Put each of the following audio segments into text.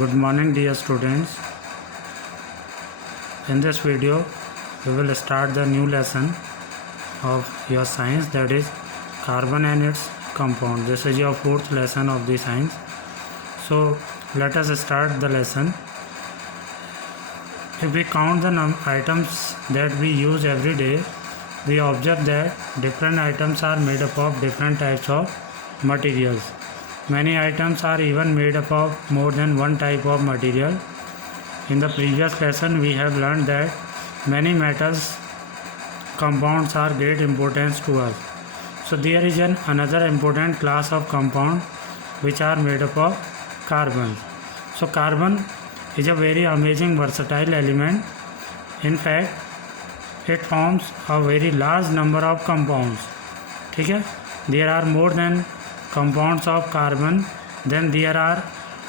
Good morning dear students. In this video we will start the new lesson of your science, that is carbon and its compound. This is your fourth lesson of the science. So let us start the lesson. If we count the items that we use every day, we observe that different items are made up of different types of materials. Many items are even made up of more than one type of material. In the previous lesson, we have learned that many metals compounds are great importance to us. So there is another important class of compound which are made up of carbon. So carbon is a very amazing versatile element. In fact, it forms a very large number of compounds. ठीक है, there are more than compounds of carbon than there are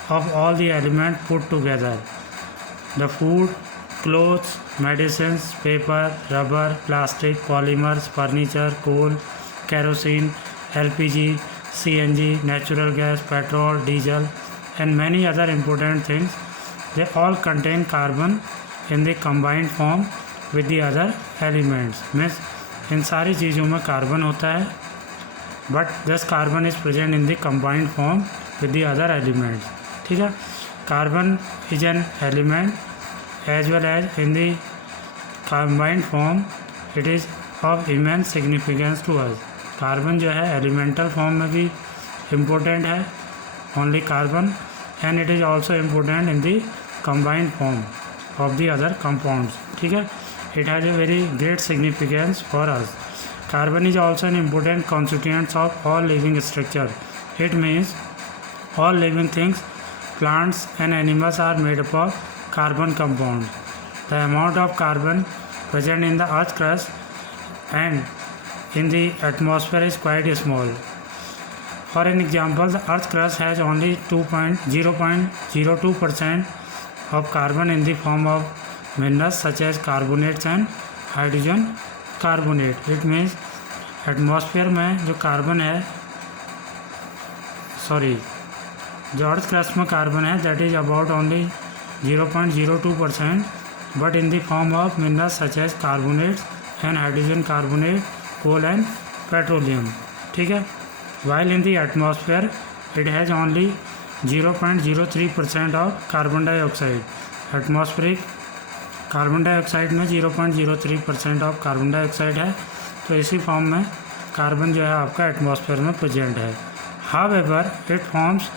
of all the elements put together. The food, clothes, medicines, paper, rubber, plastic, polymers, furniture, coal, kerosene, LPG, CNG, natural gas, petrol, diesel, and many other important things, they all contain carbon in the combined form with the other elements. Means इन सारी चीज़ों में carbon होता है, but this carbon is present in the combined form with the other elements. ठीक है, carbon is an element as well as in the combined form it is of immense significance to us. Carbon जो है elemental form में भी important है, only carbon, and it is also important in the combined form of the other compounds. ठीक है, it has a very great significance for us. Carbon is also an important constituent of all living structure. It means all living things, plants and animals are made up of carbon compounds. The amount of carbon present in the earth crust and in the atmosphere is quite small. For an example, the earth crust has only 0.02% of carbon in the form of minerals such as carbonates and hydrogen carbonate. It means atmosphere में जो carbon है जो earth crust में carbon है that is about only 0.02%, but in the form of minerals such as carbonates and hydrogen carbonate, coal and petroleum. ठीक है, while in the atmosphere it has only 0.03% of carbon dioxide. Atmospheric carbon dioxide में 0.03% of carbon dioxide है, तो इसी form में carbon जो है आपका एटमॉस्फेयर में प्रेजेंट है. However it forms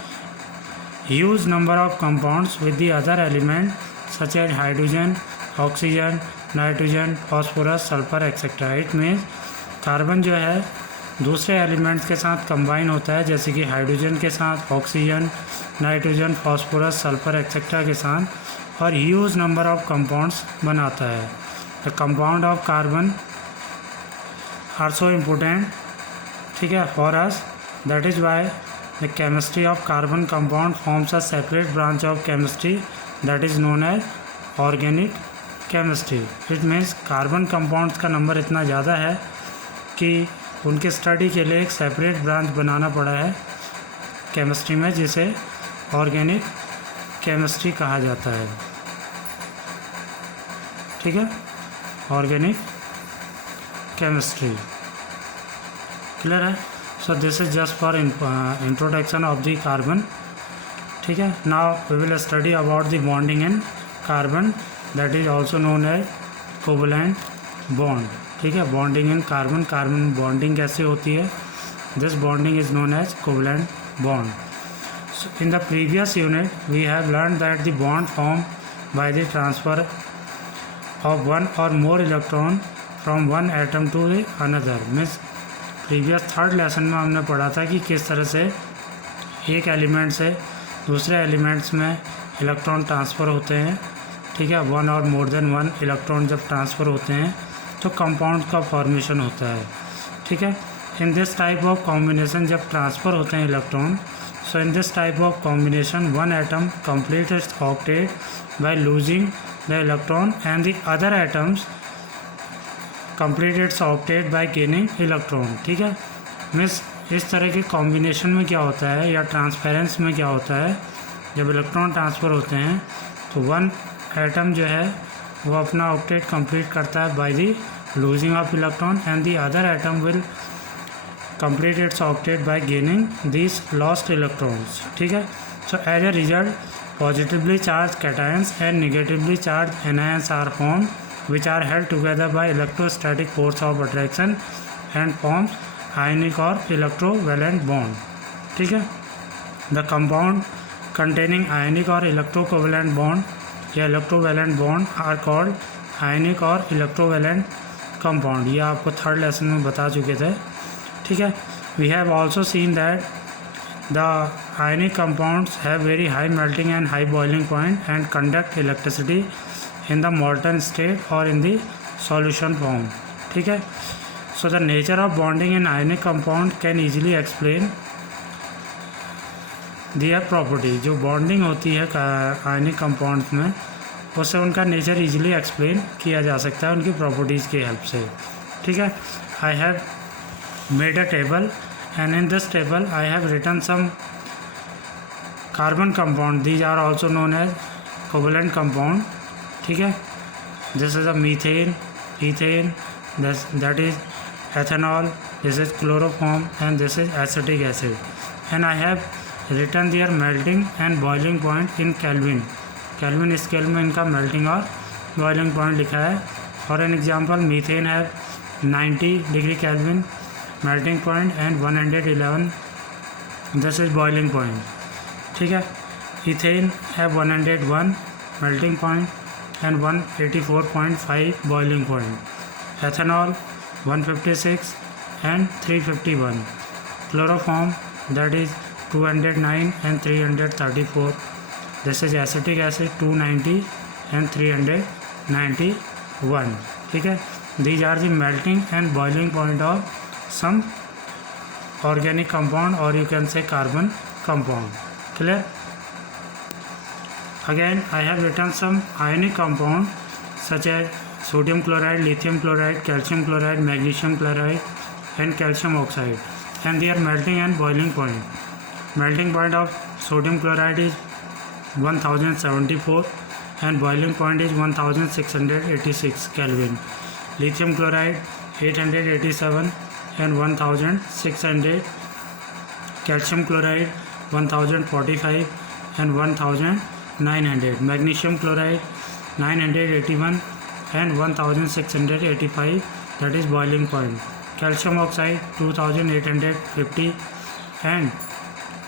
huge number of compounds with the other element such as hydrogen, oxygen, nitrogen, phosphorus, sulphur etcetera. It means carbon जो है दूसरे एलिमेंट्स के साथ कंबाइन होता है, जैसे कि हाइड्रोजन के साथ, oxygen, nitrogen, phosphorus, sulphur etcetera के साथ, और ह्यूज नंबर ऑफ कंपाउंड्स बनाता है. The compound of carbon are so important, ठीक है, for us. That is why the chemistry of carbon compound forms a separate branch of chemistry that is known as organic chemistry. It means carbon compounds का number इतना ज़्यादा है कि उनके study के लिए एक सेपरेट ब्रांच बनाना पड़ा है केमिस्ट्री में, जिसे ऑर्गेनिक केमिस्ट्री कहा जाता है. ठीक है, ऑर्गेनिक chemistry. क्लियर है? So this is just for introduction of the carbon. ठीक है, now we will study about the bonding in carbon, that is also known as covalent bond. ठीक है, bonding in carbon, carbon bonding कैसे होती है, this bonding is known as covalent bond. So in the previous unit we have learn that the bond form by the transfer of one or more electron from one atom to another. Means previous third lesson में हमने पढ़ा था कि किस तरह से एक element से दूसरे एलिमेंट्स में इलेक्ट्रॉन ट्रांसफ़र होते हैं. ठीक है, one or more than one electron जब ट्रांसफ़र होते हैं तो कंपाउंड का फॉर्मेशन होता है. ठीक है, in this type of combination जब ट्रांसफ़र होते हैं electron, so in this type of combination one atom complete its octet by losing the electron and the other atoms complete its octet by gaining electron. ठीक है, means इस तरह के combination में क्या होता है या ट्रांसपेरेंस में क्या होता है जब इलेक्ट्रॉन ट्रांसफ़र होते हैं तो वन एटम जो है वो अपना ऑक्टेट कंप्लीट करता है by the losing of electron and the other atom will complete its octet by gaining this lost electrons, ठीक है। So as a result positively charge cations and negatively charge anions are form which are held together by electrostatic force of attraction and forms ionic or electrovalent bond, ठीक है। The compound containing ionic or electrocovalent bond या electrovalent bond are called ionic or electrovalent compound। ये आपको third lesson में बता चुके थे, ठीक है। We have also seen that the ionic compounds have very high melting and high boiling point and conduct electricity in the molten state or in the solution form, ठीक है। So the nature of bonding in ionic compound can easily explain their property। जो bonding होती है ionic compounds में उससे उनका nature easily explain किया जा सकता है उनकी प्रॉपर्टीज़ की हेल्प से, ठीक है। I have made a table and in this table I have written some carbon compound, these are also known as covalent compound, ठीक है। This is a methane, ethane, that is ethanol, this is chloroform and this is acetic acid and I have written their melting and boiling point in kelvin. Kelvin scale में इनका melting और boiling point लिखा है। For an example methane है 90 degree kelvin melting point and 111 this is boiling point, ठीक है। Ethane है 101 melting point and 184.5 boiling point, ethanol 156 and 351, chloroform that is 209 and 334, this is acetic acid 290 and 391, ठीक है। these are the melting and boiling point of some organic compound or you can say carbon compound, clear। Again, I have written some ionic compound such as sodium chloride, lithium chloride, calcium chloride, magnesium chloride and calcium oxide and their melting and boiling point. Melting point of sodium chloride is 1074 and boiling point is 1686 Kelvin. Lithium chloride 887 and 1600. Calcium chloride 1045 and 1900. Magnesium chloride 981 and 1685, that is boiling point. Calcium oxide 2850 and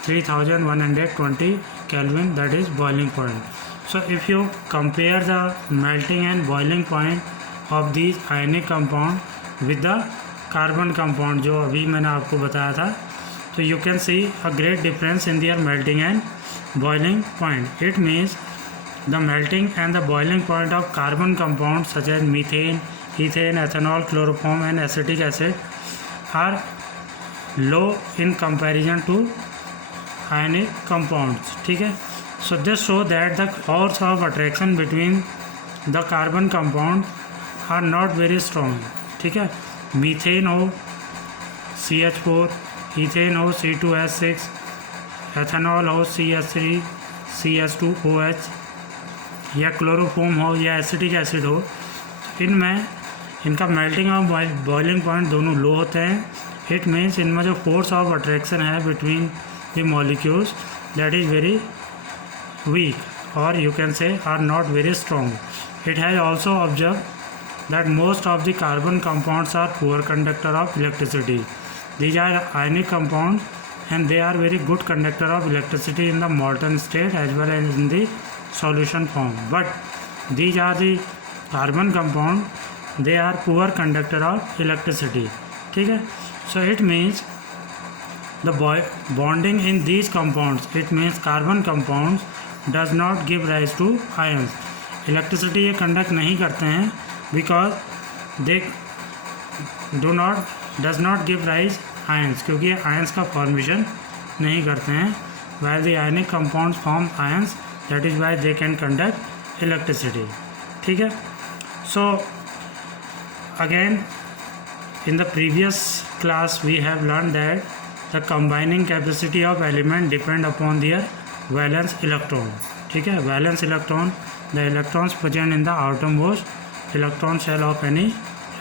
3120 Kelvin, that is boiling point. So if you compare the melting and boiling point of these ionic compound with the carbon compound जो अभी मैंने आपको बताया था, so you can see a great difference in their melting and boiling point. It means the melting and the boiling point of carbon compounds such as methane, ethane, ethanol, chloroform and acetic acid are low in comparison to ionic compounds, ठीक है। So this show that the force of attraction between the carbon compounds are not very strong, ठीक है। Methane हो CH4, ethane हो C2H6, ethanol हो CH3, CH2OH या chloroform हो या एसिटिक एसिड हो, इनमें इनका मेल्टिंग और बॉइलिंग पॉइंट दोनों लो होते हैं। इट मीन्स इनमें जो फोर्स ऑफ अट्रैक्शन है between the molecules that is very weak or you can say are not very strong. It has also observed that most of the carbon compounds are poor conductor of electricity. These are ionic compounds and they are very good conductor of electricity in the molten state as well as in the solution form. But these are the carbon compound, they are poor conductor of electricity. ठीक है, so it means the bonding in these compounds, it means carbon compounds does not give rise to ions. Electricity ये conduct नहीं करते हैं because they does not give rise ions, क्योंकि ये ions का formation नहीं करते हैं। While the ionic compounds form ions, that is why they can conduct electricity. ठीक है, so again in the previous class we have learned that the combining capacity of element depend upon their valence electron, ठीक है, valence electron, the electrons present in the outermost electron shell of any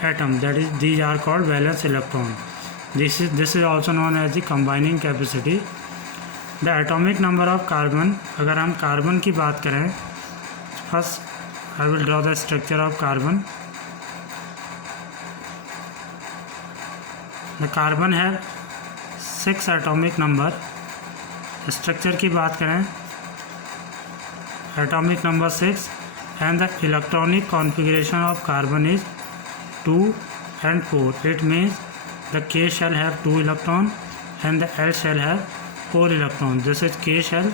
atom, that is these are called valence electron. This is also known as the combining capacity. The atomic number of carbon, अगर हम carbon की बात करें, first I will draw the structure of carbon. The carbon है 6 atomic number. Structure की बात करें, atomic number 6 and the electronic configuration of carbon is 2 and 4. It means the K shell have 2 electron and the L shell have 4 electron. This is K shell,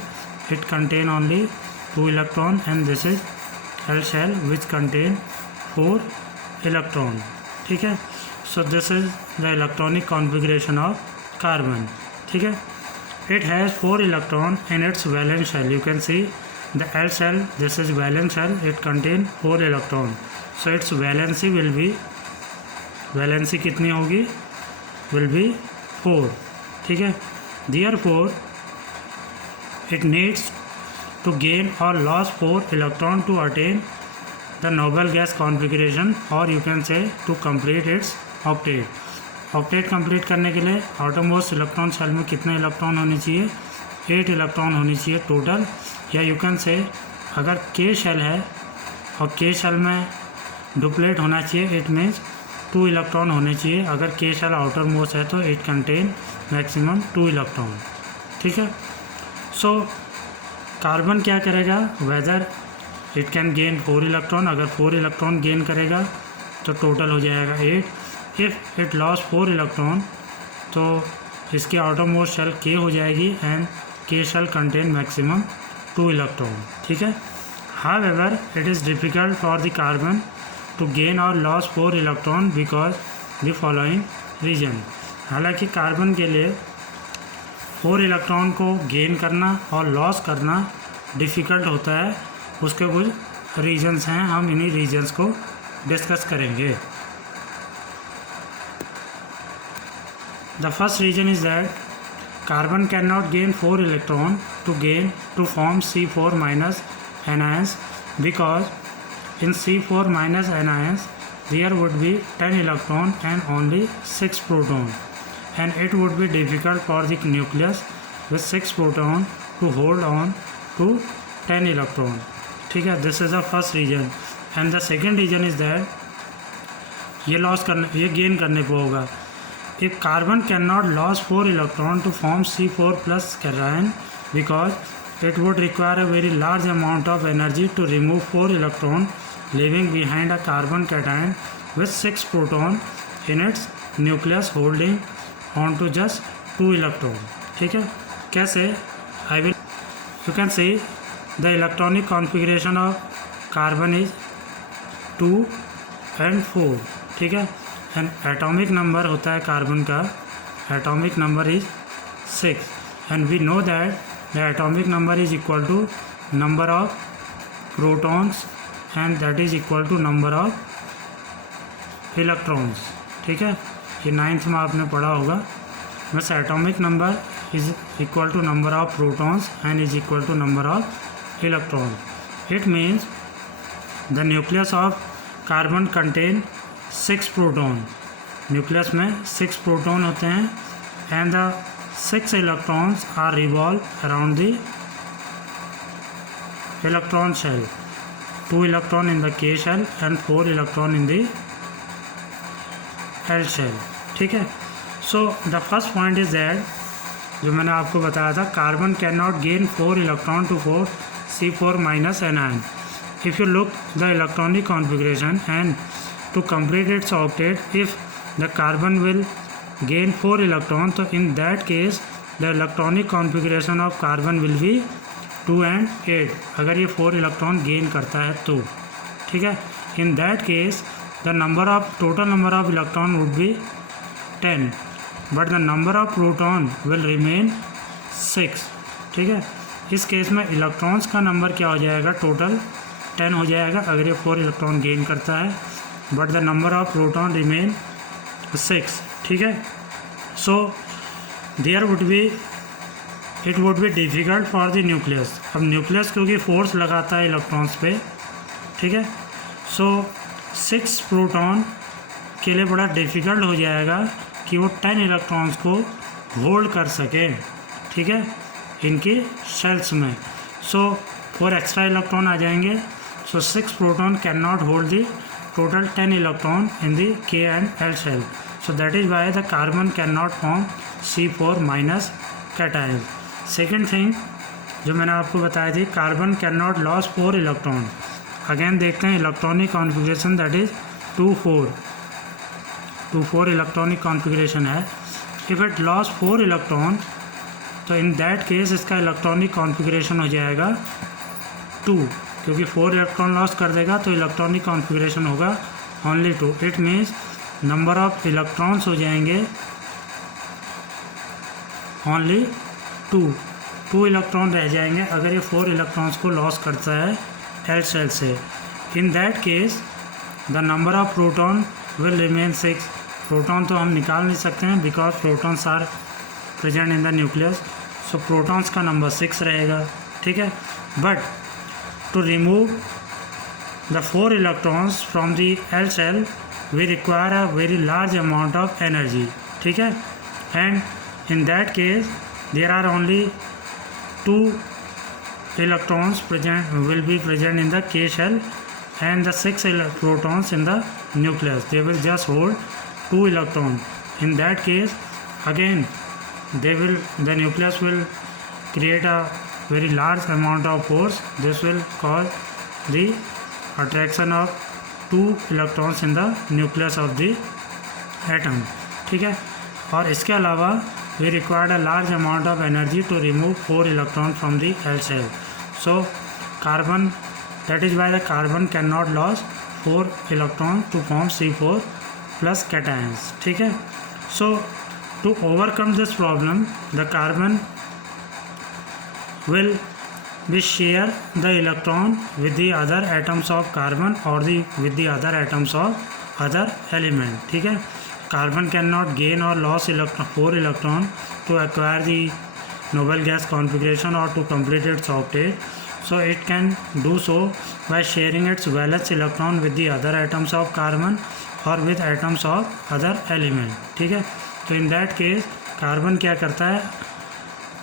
it contain only 2 electron, and this is L shell which contain 4 electron. ठीक है, so this is the electronic configuration of carbon. ठीक है, it has 4 electron in its valence shell. You can see the L shell, this is valence shell, it contain 4 electron. So its valency will be, valency कितनी होगी, will be 4. ठीक है, therefore it needs to gain or lose 4 electron to attain the noble gas configuration, or you can say to complete its octet. Octet complete करने के लिए outermost electron shell में कितने electron होने चाहिए, 8 इलेक्ट्रॉन होनी चाहिए टोटल. या यू कैन से अगर के शेल है और के शेल में डुप्लेट होना चाहिए, इट मीन्स 2 इलेक्ट्रॉन होने चाहिए. अगर के शेल आउटर मोस्ट है तो इट कंटेन मैक्सिमम 2 इलेक्ट्रॉन. ठीक है, सो कार्बन क्या करेगा, whether it can gain 4 electron. अगर 4 इलेक्ट्रॉन गेन करेगा तो टोटल हो जाएगा 8. इफ़ इट लॉस 4 इलेक्ट्रॉन तो इसकी आउटर मोस्ट शेल के हो जाएगी एंड के शेल कंटेन मैक्सिमम 2 इलेक्ट्रॉन. ठीक है, however it is difficult for the carbon to gain or lose 4 electron because the following reason. हालांकि कार्बन के लिए 4 इलेक्ट्रॉन को गेन करना और लॉस करना डिफ़िकल्ट होता है. उसके कुछ रीजन्स हैं, हम इन्हीं रीजन्स को डिस्कस करेंगे. The first reason is that carbon can not gain 4 electron to form C4 minus anions because in C4 minus anions there would be 10 electron and only 6 proton, and it would be difficult for the nucleus with 6 proton to hold on to 10 electron. ठीक है, this is the first reason. and the second reason is that ये gain करने को होगा. if carbon cannot lose 4 electron to form C4 plus cation because it would require a very large amount of energy to remove 4 electron, leaving behind a carbon cation with 6 proton in its nucleus holding on to just 2 electron. ठीक है, कैसे, I will, you can see the electronic configuration of carbon is 2 and 4. ठीक है, and atomic number होता है carbon का, atomic number is 6, and we know that the atomic number is equal to number of protons and that is equal to number of electrons. ठीक है, ये 9th में आपने पढ़ा होगा. बस atomic number is equal to number of protons and is equal to number of electron. It means the nucleus of carbon contain 6 proton. Nucleus में 6 proton होते हैं and the 6 electrons are revolve around the electron shell. 2 electron in the K shell and 4 electron in the L shell. ठीक है, so the first point is that जो मैंने आपको बताया था, carbon can not gain 4 electron to form C4 minus anion. If you look the electronic configuration and to complete its octet, if the carbon will gain 4 electron, so in that case the electronic configuration of carbon will be 2 and 8. अगर ये 4 electron gain करता है तो ठीक है, इन that case the total number of electron would be 10 but the number of proton will remain 6. ठीक है, इस केस में इलेक्ट्रॉन्स का नंबर क्या हो जाएगा, टोटल 10 हो जाएगा अगर ये 4 इलेक्ट्रॉन गेन करता है, but the number of proton remain 6. ठीक है, so there would be it would be difficult for the nucleus. अब न्यूक्लियस क्योंकि फोर्स लगाता है इलेक्ट्रॉन्स पे, ठीक है, सो 6 प्रोटॉन के लिए बड़ा डिफ़िकल्ट हो जाएगा कि वो 10 इलेक्ट्रॉन्स को होल्ड कर सके, ठीक है, इनके शेल्स में। सो 4 एक्स्ट्रा इलेक्ट्रॉन आ जाएंगे। सो 6 proton can not hold the total 10 electron in the K and L shell. So that is why the carbon cannot form C4 minus cation. Second thing जो मैंने आपको बताया थी, carbon can not loss 4 electron. Again देखते हैं electronic configuration, that is 2-4 electronic configuration है। If it loss 4 electron तो इन that case इसका इलेक्ट्रॉनिक कॉन्फ़िगरेशन हो जाएगा 2, क्योंकि 4 इलेक्ट्रॉन लॉस कर देगा तो इलेक्ट्रॉनिक कॉन्फ़िगरेशन होगा only 2। It means number of electrons हो जाएंगे ओनली 2 इलेक्ट्रॉन रह जाएंगे अगर ये 4 इलेक्ट्रॉन्स को लॉस करता है एल शेल से। In that case the number of proton will remain 6। Proton तो हम निकाल नहीं सकते हैं because protons are present in the nucleus, so protons का नंबर 6 रहेगा, ठीक है। But to remove the 4 electrons from the L shell we require a very large amount of energy, ठीक है, and in that case there are only 2 electrons will be present in the K shell and the 6 protons in the nucleus. They will just hold 2 electrons. In that case again the nucleus will create a very large amount of force. This will cause the attraction of 2 electrons in the nucleus of the atom, ठीक है। और इसके अलावा we required a large amount of energy to remove 4 electron from the L shell. So carbon, that is why the carbon can not loss 4 electron to form C4 plus cations, ठीक है। So to overcome this problem the carbon will we share the electron with the other atoms of carbon or with the other atoms of other element, ठीक है। Carbon cannot gain or lose 4 electron to acquire the noble gas configuration or to complete its octet, so it can do so by sharing its valence electron with the other atoms of carbon or with atoms of other element, ठीक है। तो in that case carbon क्या करता है,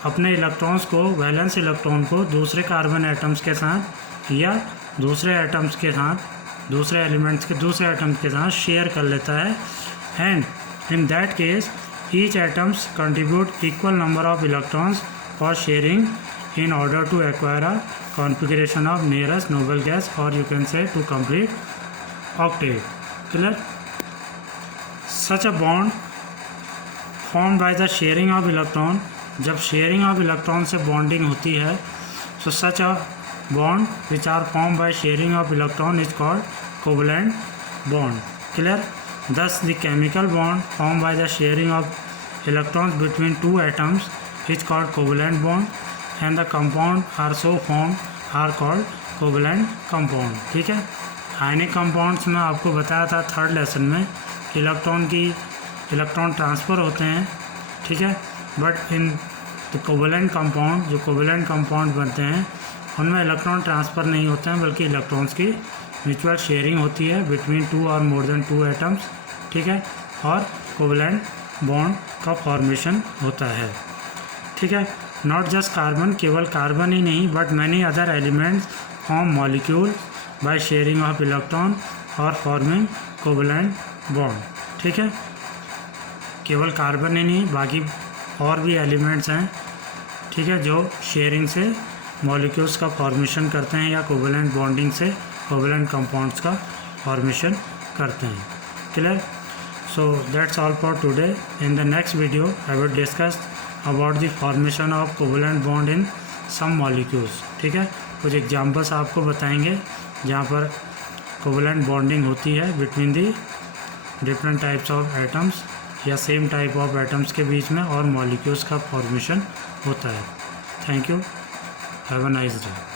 अपने electrons को, valence electron को दूसरे कार्बन एटम्स के साथ या दूसरे एटम्स के साथ, दूसरे एलिमेंट्स के दूसरे एटम्स के साथ शेयर कर लेता है। And in that case each atoms contribute equal number of electrons for sharing in order to acquire a configuration of nearest noble gas, or you can say to complete octet. Clear? Such a bond formed by the sharing of electron, जब sharing of electron से bonding होती है, so such a bond which are formed by sharing of electron is called covalent bond. Clear? Thus the chemical bond formed by the sharing of electrons between two atoms is called covalent bond, and the compound are so formed are called covalent compound. ठीक है, ionic compounds में आपको बताया था third lesson में कि electron transfer होते हैं, ठीक है, but in the covalent compound, जो कोवेलेंट कंपाउंड बनते हैं उनमें इलेक्ट्रॉन ट्रांसफ़र नहीं होते हैं, बल्कि इलेक्ट्रॉन्स की म्यूचुअल शेयरिंग होती है बिटवीन टू और मोर देन टू एटम्स, ठीक है, और कोवेलेंट बॉन्ड का फॉर्मेशन होता है, ठीक है। नॉट जस्ट कार्बन, केवल कार्बन ही नहीं, but many other elements form molecule by sharing of electron और फॉर्मिंग कोवेलेंट बॉन्ड, ठीक है। केवल कार्बन ही नहीं, बाकी और भी एलिमेंट्स हैं, ठीक है, जो शेयरिंग से मॉलिक्यूल्स का फॉर्मेशन करते हैं या कोवेलेंट बॉन्डिंग से कोवेलेंट कंपाउंड्स का फॉर्मेशन करते हैं। Clear? So that's all for today. In the next video I will discuss about the formation of covalent bond in some molecules, ठीक है। कुछ एग्जांपल्स आपको बताएंगे जहाँ पर कोवेलेंट बॉन्डिंग होती है between the different types of atoms या सेम टाइप ऑफ एटम्स के बीच में और मॉलिक्यूल्स का फॉर्मेशन होता है। Thank you, have a nice day.